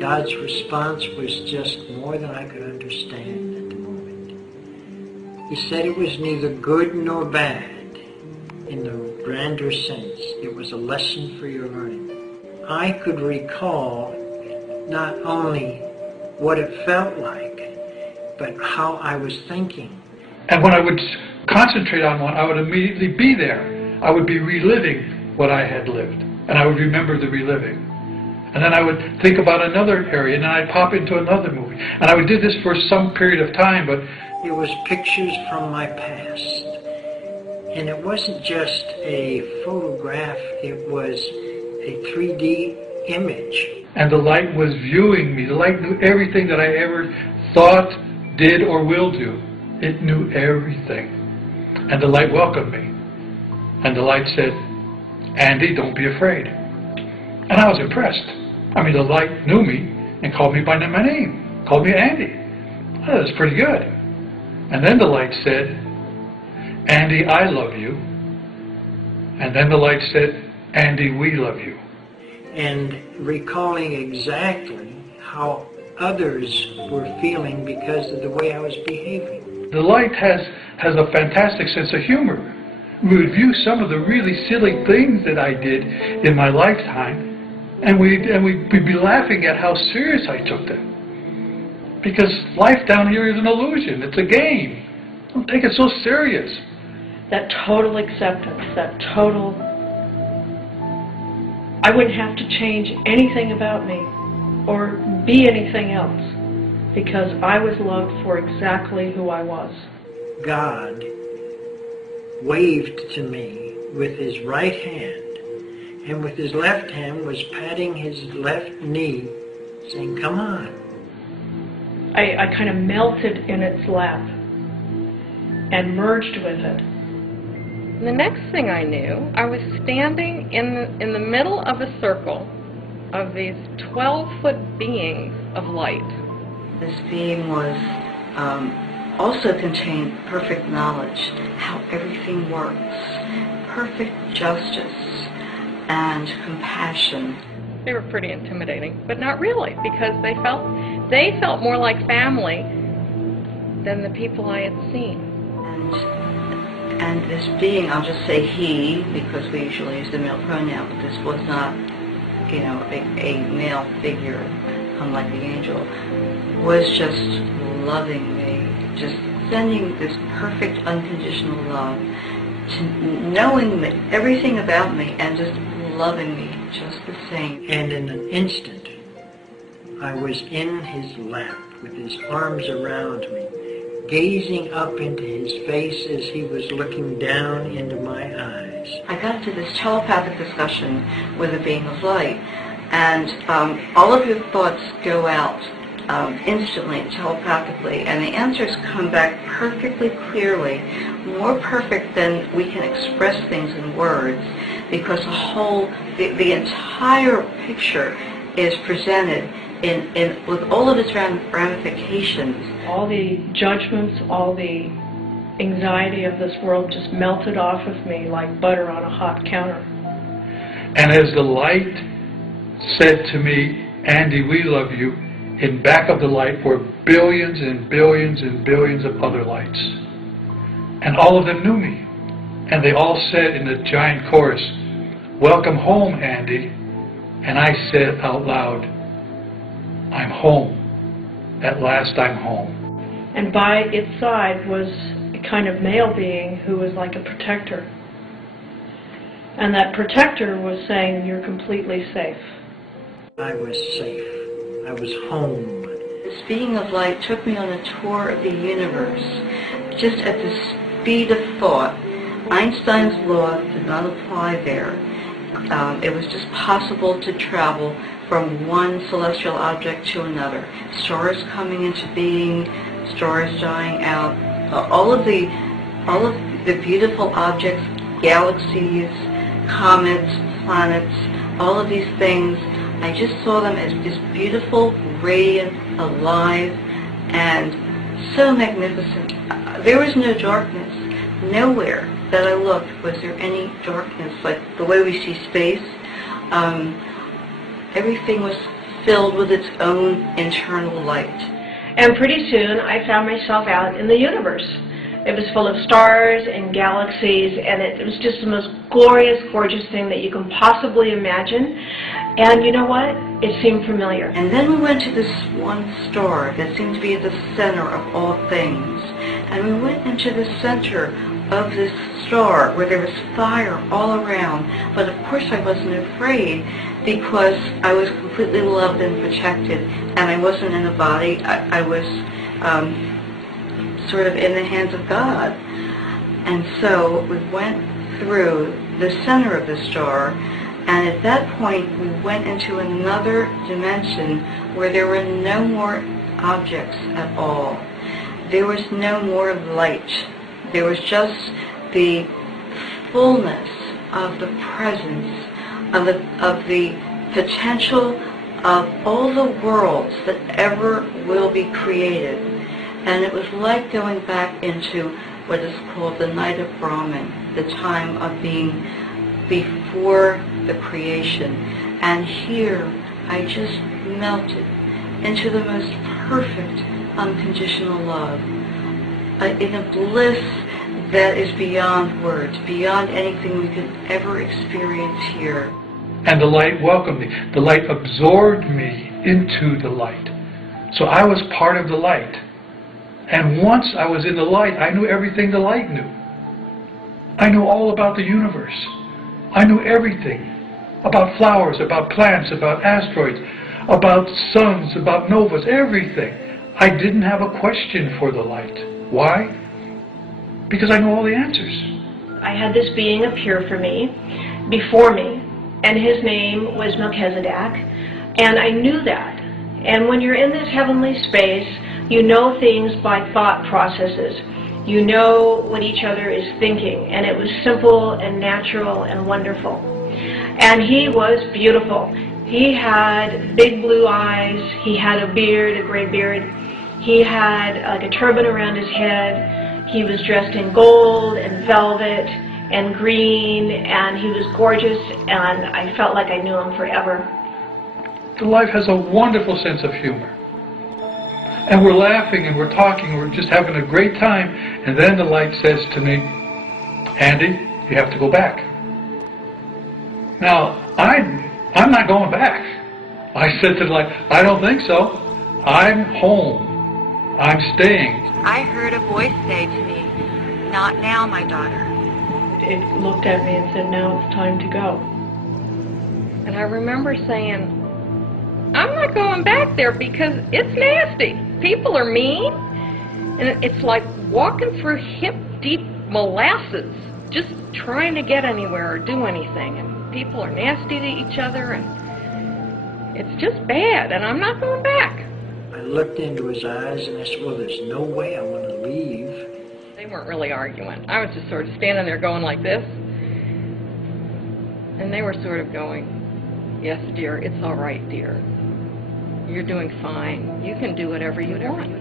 God's response was just more than I could understand at the moment. He said it was neither good nor bad in the grander sense. It was a lesson for your learning. I could recall not only what it felt like, but how I was thinking. And when I would concentrate on one, I would immediately be there. I would be reliving what I had lived, and I would remember the reliving. And then I would think about another area, and then I'd pop into another movie. And I would do this for some period of time, but it was pictures from my past. And it wasn't just a photograph, it was a 3D image. And the light was viewing me. The light knew everything that I ever thought, did, or will do. It knew everything. And the light welcomed me. And the light said, Andy, don't be afraid. And I was impressed. I mean, the light knew me and called me by my name. Called me Andy. That was pretty good. And then the light said, Andy, I love you. And then the light said, Andy, we love you. And recalling exactly how others were feeling because of the way I was behaving. The light has a fantastic sense of humor. We would view some of the really silly things that I did in my lifetime, and we'd be laughing at how serious I took them. Because life down here is an illusion. It's a game. Don't take it so serious. That total acceptance, that total... I wouldn't have to change anything about me or be anything else because I was loved for exactly who I was. God waved to me with his right hand, and with his left hand was patting his left knee, saying, come on. I kind of melted in its lap and merged with it. The next thing I knew, I was standing in the middle of a circle of these 12-foot beings of light. This being was also contained perfect knowledge, how everything works, perfect justice, and compassion. They were pretty intimidating, but not really, because they felt more like family than the people I had seen. And this being, I'll just say he, because we usually use the male pronoun, but this was not, you know, a male figure, unlike the angel, was just loving me, just sending this perfect unconditional love, to knowing everything about me and just loving me just the same. And in an instant, I was in his lap with his arms around me, gazing up into his face as he was looking down into my eyes. I got into this telepathic discussion with a being of light, and all of your thoughts go out instantly, telepathically, and the answers come back perfectly clearly, more perfect than we can express things in words, because the entire picture is presented with all of its ramifications. All the judgments, all the anxiety of this world just melted off of me like butter on a hot counter. And as the light said to me, Andy, we love you, in back of the light were billions and billions and billions of other lights. And all of them knew me. And they all said in a giant chorus, welcome home, Andy. And I said out loud, I'm home. At last I'm home. And by its side was a kind of male being who was like a protector. And that protector was saying, you're completely safe. I was safe. I was home. This being of light took me on a tour of the universe, just at the speed of thought. Einstein's law did not apply there. It was just possible to travel from one celestial object to another. Stars coming into being, stars dying out, all of the beautiful objects, galaxies, comets, planets, all of these things, I just saw them as just beautiful, radiant, alive, and so magnificent. There was no darkness. Nowhere that I looked was there any darkness, like the way we see space. Everything was filled with its own internal light. And pretty soon I found myself out in the universe. It was full of stars and galaxies, and it was just the most glorious, gorgeous thing that you can possibly imagine. And you know what? It seemed familiar. And then we went to this one star that seemed to be the center of all things. And we went into the center of this star where there was fire all around. But of course I wasn't afraid because I was completely loved and protected. And I wasn't in a body. I was sort of in the hands of God. And so we went through the center of the star, and at that point we went into another dimension where there were no more objects at all. There was no more light. There was just the fullness of the presence, of the potential of all the worlds that ever will be created. And it was like going back into what is called the night of Brahman, the time of being before the creation. And here I just melted into the most perfect unconditional love, in a bliss that is beyond words, beyond anything we could ever experience here. And the light welcomed me. The light absorbed me into the light. So I was part of the light. And once I was in the light, I knew everything the light knew. I knew all about the universe. I knew everything about flowers, about plants, about asteroids, about suns, about novas, everything. I didn't have a question for the light. Why? Because I know all the answers. I had this being appear for me, before me, and his name was Melchizedek, and I knew that. And when you're in this heavenly space, you know things by thought processes. You know what each other is thinking, and it was simple and natural and wonderful. And he was beautiful. He had big blue eyes. He had a beard, a gray beard. He had like a turban around his head. He was dressed in gold and velvet and green, and he was gorgeous, and I felt like I knew him forever. The life has a wonderful sense of humor. And we're laughing and we're talking, we're just having a great time, and then the light says to me, Andy, you have to go back. Now, I'm not going back. I said to the light, I don't think so. I'm home. I'm staying. I heard a voice say to me, not now, my daughter. It looked at me and said, now it's time to go. And I remember saying, I'm not going back there because it's nasty. People are mean. And it's like walking through hip-deep molasses, just trying to get anywhere or do anything. And people are nasty to each other, and it's just bad, and I'm not going back. I looked into his eyes and I said, well, there's no way I want to leave. They weren't really arguing. I was just sort of standing there going like this. And they were sort of going, yes, dear, it's all right, dear. You're doing fine. You can do whatever you want.